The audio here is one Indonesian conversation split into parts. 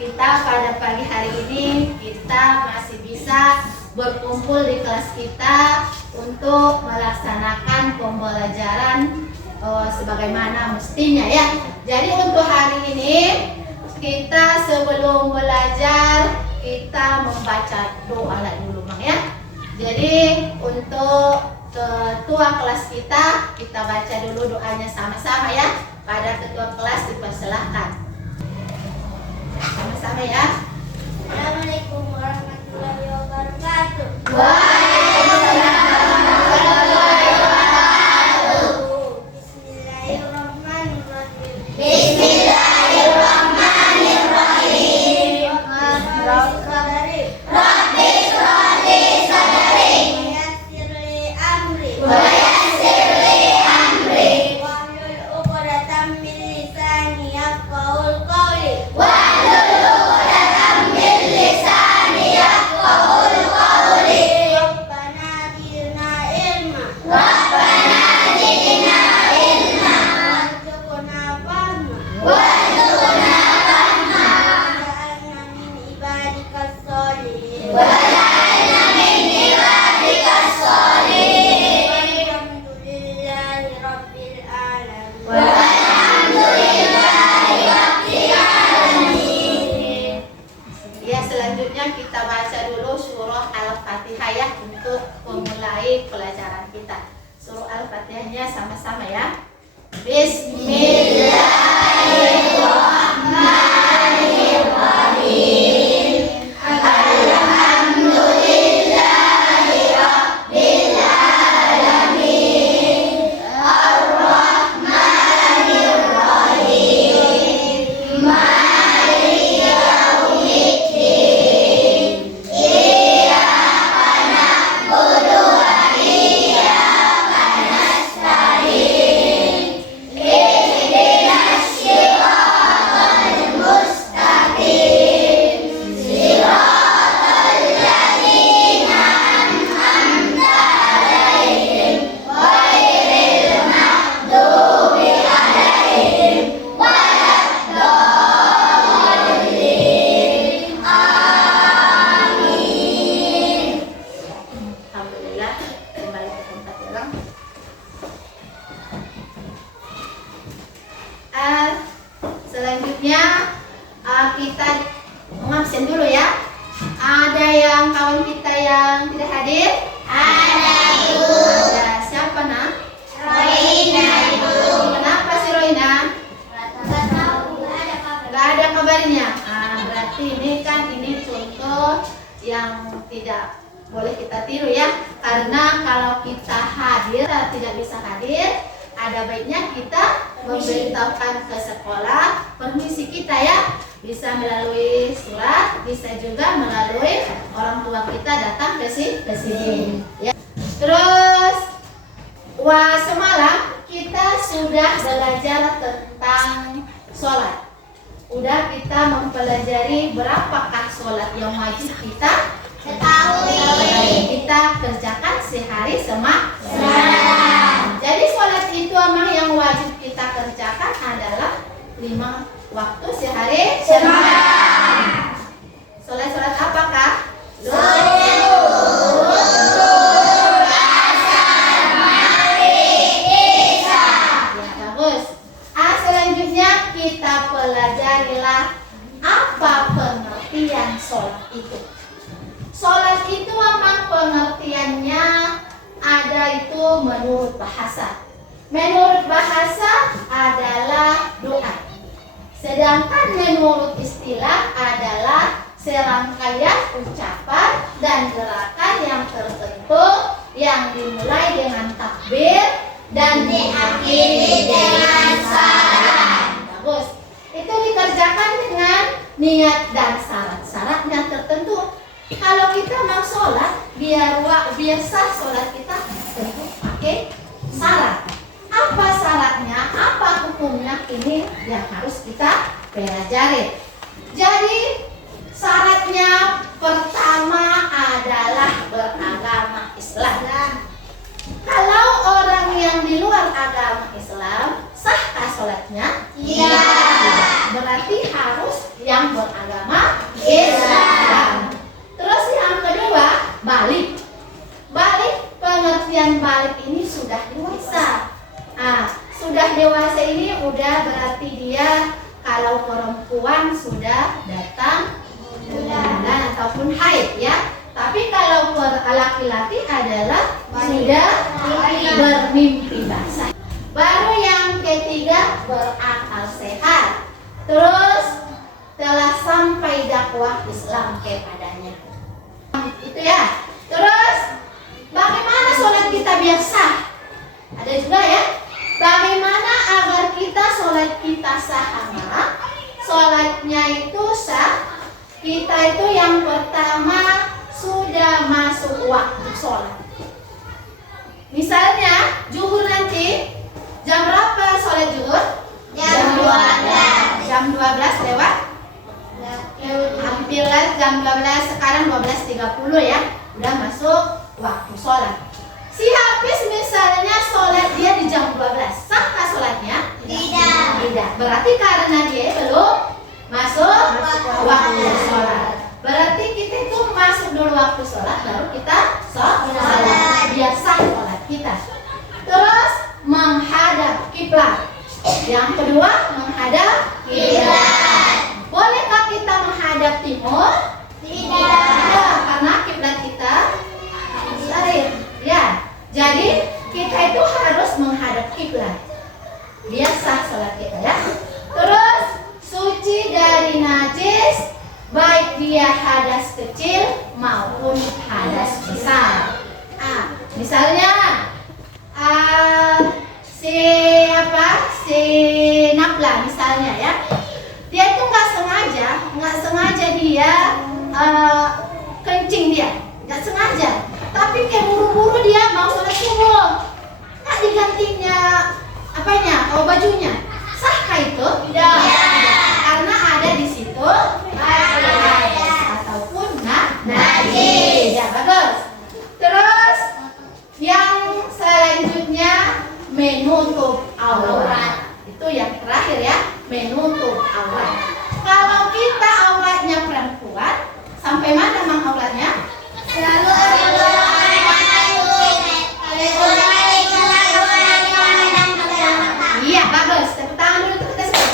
kita pada pagi hari ini kita masih bisa berkumpul di kelas kita untuk melaksanakan pembelajaran sebagaimana mestinya ya. Jadi untuk hari ini kita sebelum belajar kita membaca doa dulu Bang ya. Jadi untuk ketua kelas kita baca dulu doanya sama-sama ya. Pada ketua kelas dipersilahkan. Sama-sama ya. Assalamualaikum warahmatullahi wabarakatuh. Waalaikumsalam warahmatullahi wabarakatuh. Bismillahirrahmanirrahim. Bismillahirrahmanirrahim. Rabbi shrahli sadri Wayassirli amri. wa yassir li amri Wahlul 'uqdatam min lisani yafqahul qawli. wahlul 'uqdatam min lisani yafqahul qawli. Rabbana zidna ilma. Rabbana zidna ilma Warzuqna fahma. warzuqna fahma Waj'alna min ibadikas sholihin. waj'alna min ibadikas sholihin. Walhamdulillahi rabbil alamin. Walhamdulillahi rabbil alamin. Ya, selanjutnya kita baca dulu surah Al-Fatihah ya untuk memulai pelajaran kita. Surah Al-Fatihahnya sama-sama ya. Bismillahirrahmanirrahim. Alhamdulillahi rabbil alamin. Ar-Rahmanir Rahim. Maliki yaumiddin. Iyyaka na'budu wa iyyaka nasta'in. Ihdinas siratal mustaqim. Siratal ladzina an'amta 'alaihim ghairil maghdubi 'alaihim waladdallin. Amin. Alhamdulillah, kembali ke tempat ya Bang. Selanjutnya kita mengabsen dulu ya. Ada yang kawan kita yang tidak hadir? Ada Ibu. Ada siapa nak? Roina Ibu. Kenapa si Roina? Nggak tahu, nggak ada kabar. Gak ada kabarnya. Berarti ini contoh yang tidak boleh kita tiru ya. Karena kalau kita hadir, tidak bisa hadir, ada baiknya kita memberitahukan ke sekolah permisi kita ya. Bisa melalui surat, bisa juga melalui orang tua kita datang ke sini. Ya. Terus, semalam kita sudah belajar tentang sholat. Udah kita mempelajari berapakah sholat yang wajib kita Ketahui. kita kerjakan sehari semalam. Jadi sholat itu memang yang wajib kita kerjakan adalah 5 waktu sehari semalam. Sholat apakah? Zuhur, asar, maghrib, isya. Ya, bagus. Selanjutnya kita pelajarilah apa pengertian sholat itu. Sholat itu memang pengertiannya ada itu menurut bahasa. Menurut bahasa adalah doa. Sedangkan menurut istilah adalah serangkaian ucapan dan gerakan yang tertentu yang dimulai dengan takbir dan diakhiri dengan salam. Bagus. Itu dikerjakan dengan niat dan syarat-syaratnya tertentu. Kalau kita mau sholat, biar sah sholat kita tentu pakai syarat. Apa syaratnya? Apa hukumnya? Ini yang harus kita pelajari. Jadi syaratnya pertama adalah beragama Islam. Kalau orang yang di luar agama Islam, sahkah sholatnya? Tidak. Berarti harus yang beragama perempuan sudah datang bulan ataupun haid ya. Tapi kalau laki-laki adalah sudah bermimpi basah. Baru yang ketiga, berakal sehat. Terus telah sampai dakwah Islam kepadanya. Itu ya. Terus bagaimana sholat kita biar sah? Ada juga ya. Bagaimana agar kita sholat kita sah? Sholatnya itu sah. Kita itu yang pertama sudah masuk waktu sholat. Misalnya zuhur nanti jam berapa sholat zuhur? Jam 12. Jam 12 lewat? Hampir lah jam 12, sekarang 12.30 ya. Udah masuk waktu sholat. Si Hafiz misalnya sholat dia di jam 12, sahkah sholatnya? Tidak. Berarti karena dia belum masuk waktu sholat. Berarti kita itu masuk dulu waktu sholat, baru kita sholat. Biar sah sholat kita. Terus menghadap kiblat. Yang kedua menghadap kiblat. Bolehkah kita menghadap timur? Tidak, karena kiblat kita lain. Ya, jadi kita itu harus menghadap kiblat. Biar sah sholat kita ya. Terus suci dari najis, baik dia hadas kecil maupun hadas besar. Misalnya si Napla misalnya ya, dia itu nggak sengaja dia kencing dia, nggak sengaja. Tapi kayak buru-buru dia mau sholat subuh, nggak digantinya bajunya, sahkah itu? Tidak. Karena ada di situ ataupun najis. Ya bagus. Terus yang selanjutnya menutup aurat. Itu yang terakhir ya, menutup aurat. Kalau kita auratnya perempuan, sampai mana mang auratnya? Selalu Iya bagus. Tepuk tangan dulu untuk kita semua.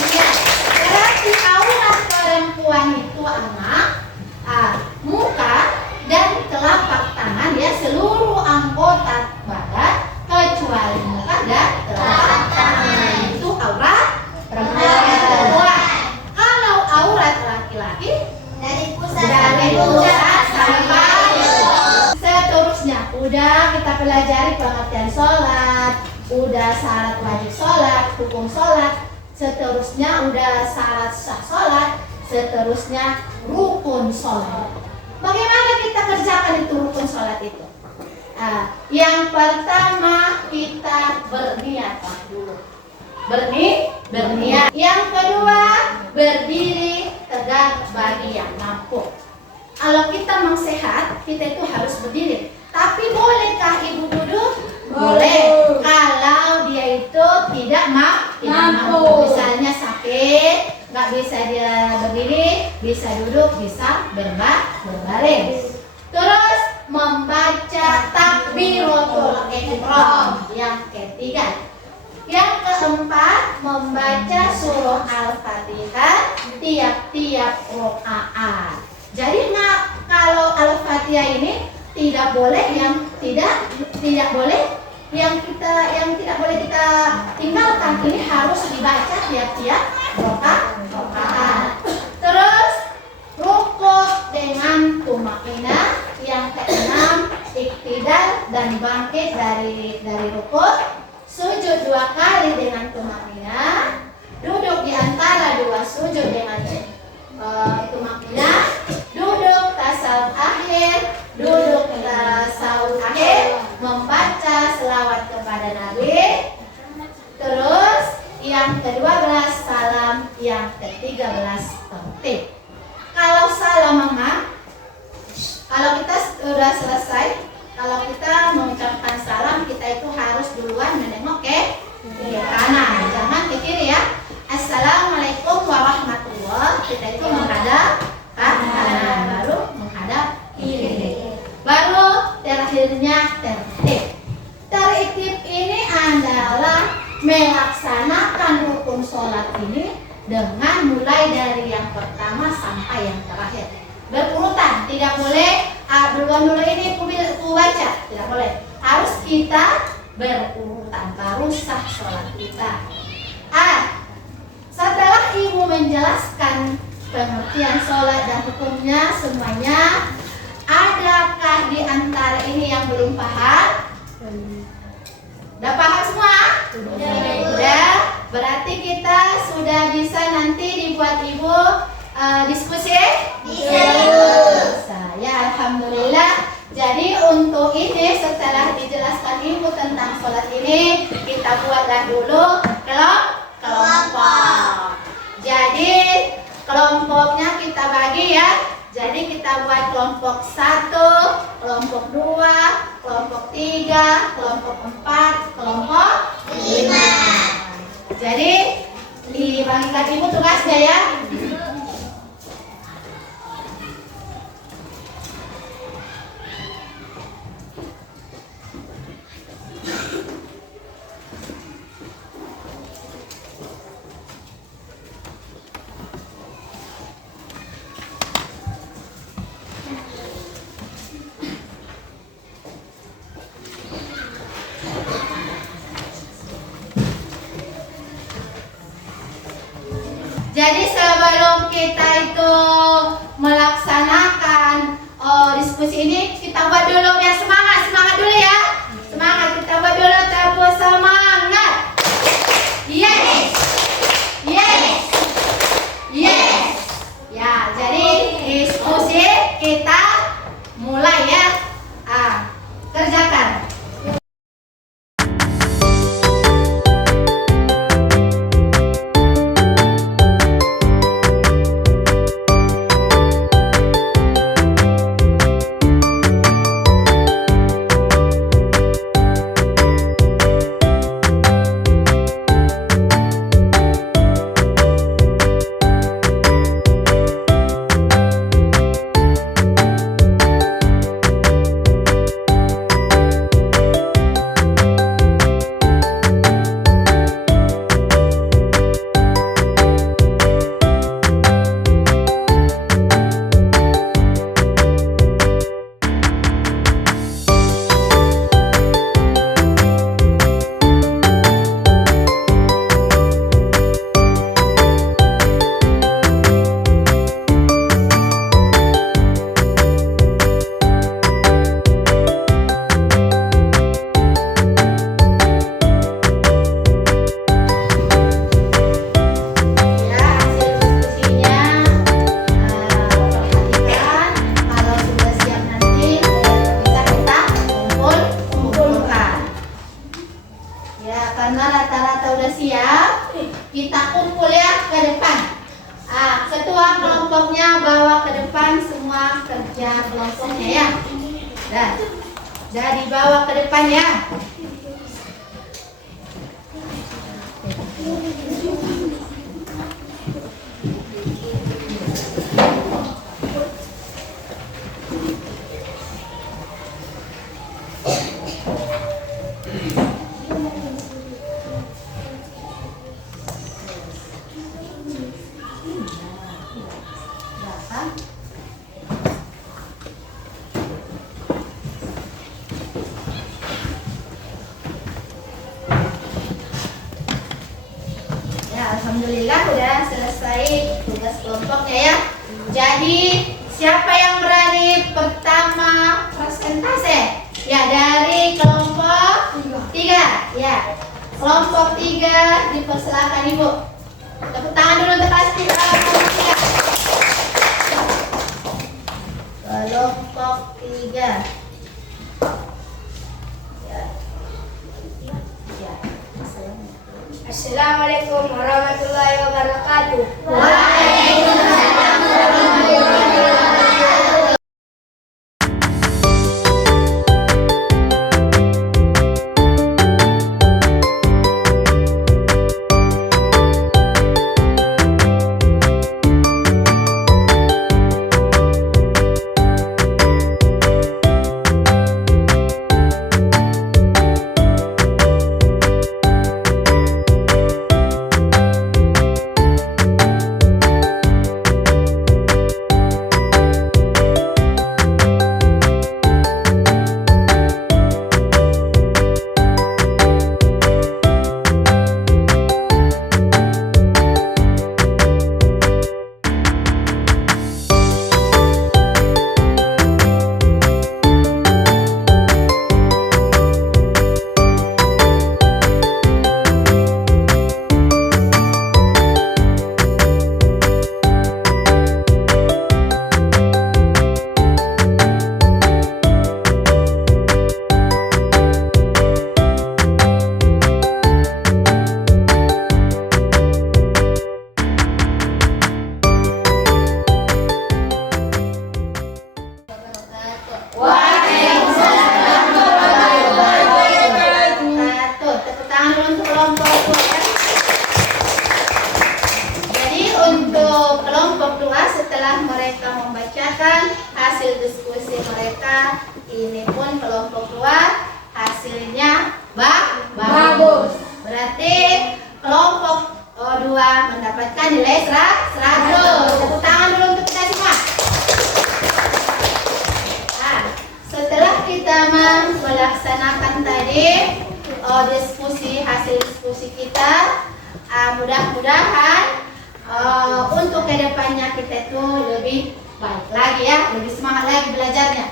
Iya. Berarti aurat perempuan itu muka dan telapak tangan ya, seluruh anggota badan kecuali muka dan telapak tangan. Itu aurat perempuan. Kalau aurat laki-laki dari pusat sampai seterusnya. Udah kita pelajari pengertian sholat, udah syarat wajib sholat, hukum sholat, seterusnya udah syarat sah sholat, seterusnya rukun sholat. Bagaimana kita kerjakan itu rukun sholat itu? Yang pertama kita berniat dulu. Berniat. Yang kedua berdiri tegak bagi yang mampu. Kalau kita mau sehat, kita itu harus berdiri. Tapi bolehkah ibu duduk? Boleh. Kalau dia itu tidak mampu. Misalnya sakit, nggak bisa dia berdiri, bisa duduk, bisa berbaring. Terus membaca takbiratul ihram yang ketiga. Yang keempat membaca surah Al-Fatihah tiap-tiap rakaat. Jadi kalau Al-Fatihah ini tidak boleh yang tidak boleh yang tidak boleh kita tinggalkan, ini harus dibaca tiap-tiap rakaat. Terus rukuk dengan tumakina. Yang keenam iktidal dan bangkit dari rukuk. Sujud 2 kali dengan tumakina. Duduk di antara 2 sujud dengan tumakina. Duduk tasawuf akhir. Duduk tasawuf akhir. Membaca selawat kepada Nabi. Terus yang ke-12 salam. Yang ke-13 tertib. Kalau salam kalau kita sudah selesai, kalau kita mengucapkan salam, kita itu harus duluan menengok ke kanan, jangan ke kiri ya. Assalamualaikum warahmatullahi. Kita itu menghadap kanan, baru menghadap kiri. Baru terakhirnya tertib. Tertib ini adalah melaksanakan rukun sholat ini dengan pertama sampai yang terakhir. Berurutan, tidak boleh duluan dulu ini ku baca, tidak boleh. Harus kita berurutan, baru sah sholat kita. Setelah ibu menjelaskan pengertian sholat dan hukumnya semuanya, adakah di antara ini yang belum paham? Udah paham semua? Udah. Berarti kita sudah bisa nanti dibuat ibu diskusi? Bisa, Ibu. Saya alhamdulillah. Jadi untuk ini setelah dijelaskan ibu tentang sholat ini, kita buatlah dulu kelompok. Jadi kelompoknya kita bagi ya. Jadi kita buat kelompok 1, kelompok 2, kelompok 3, kelompok 4, kelompok 5. Jadi dibagikan ibu tugasnya ya. Jadi sebelum kita itu melaksanakan diskusi ini, kita buat dulu ya, semangat dulu ya. Semangat, kita buat dulu tepuk semangat. Yes. Yes. Yes. Ya, jadi diskusi kita mulai ya. Kerjakan. Kita kumpul ya ke depan. Ketua kelompoknya bawa ke depan semua kerja kelompoknya ya. Dah. Jadi bawa ke depan ya. Alhamdulillah udah selesai tugas kelompoknya ya. Jadi siapa yang berani pertama presentasi? Ya, dari kelompok 3 ya. Kelompok 3 dipersilakan Ibu. Tepuk tangan dulu untuk pasti kelompok 3. Kelompok 3. Assalamualaikum warahmatullahi wabarakatuh. Waalaikumsalam warahmatullahi wabarakatuh. setelah mereka membacakan hasil diskusi mereka, ini pun kelompok 2 hasilnya bagus. Berarti kelompok 2 mendapatkan nilai 100. Tepuk tangan dulu untuk kita semua. Nah, setelah kita melaksanakan tadi hasil diskusi kita, mudah-mudahan untuk kedepannya kita itu lebih baik lagi ya, lebih semangat lagi belajarnya.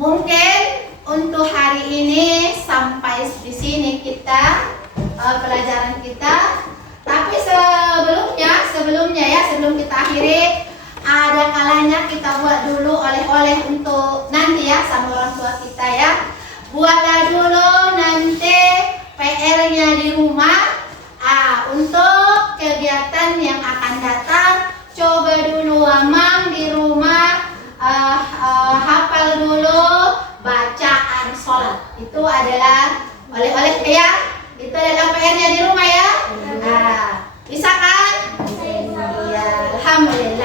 Mungkin untuk hari ini sampai di sini kita pelajaran kita. Tapi sebelumnya ya, sebelum kita akhiri, ada kalanya kita buat dulu oleh-oleh untuk nanti ya sama orang tua kita ya. Buatlah dulu nanti PR-nya di rumah. Untuk kegiatan yang akan datang, coba dulu Amang di rumah hafal dulu bacaan sholat. Itu adalah oleh-oleh ya. Itu adalah PR-nya di rumah ya. Bisa kan? Iya, alhamdulillah.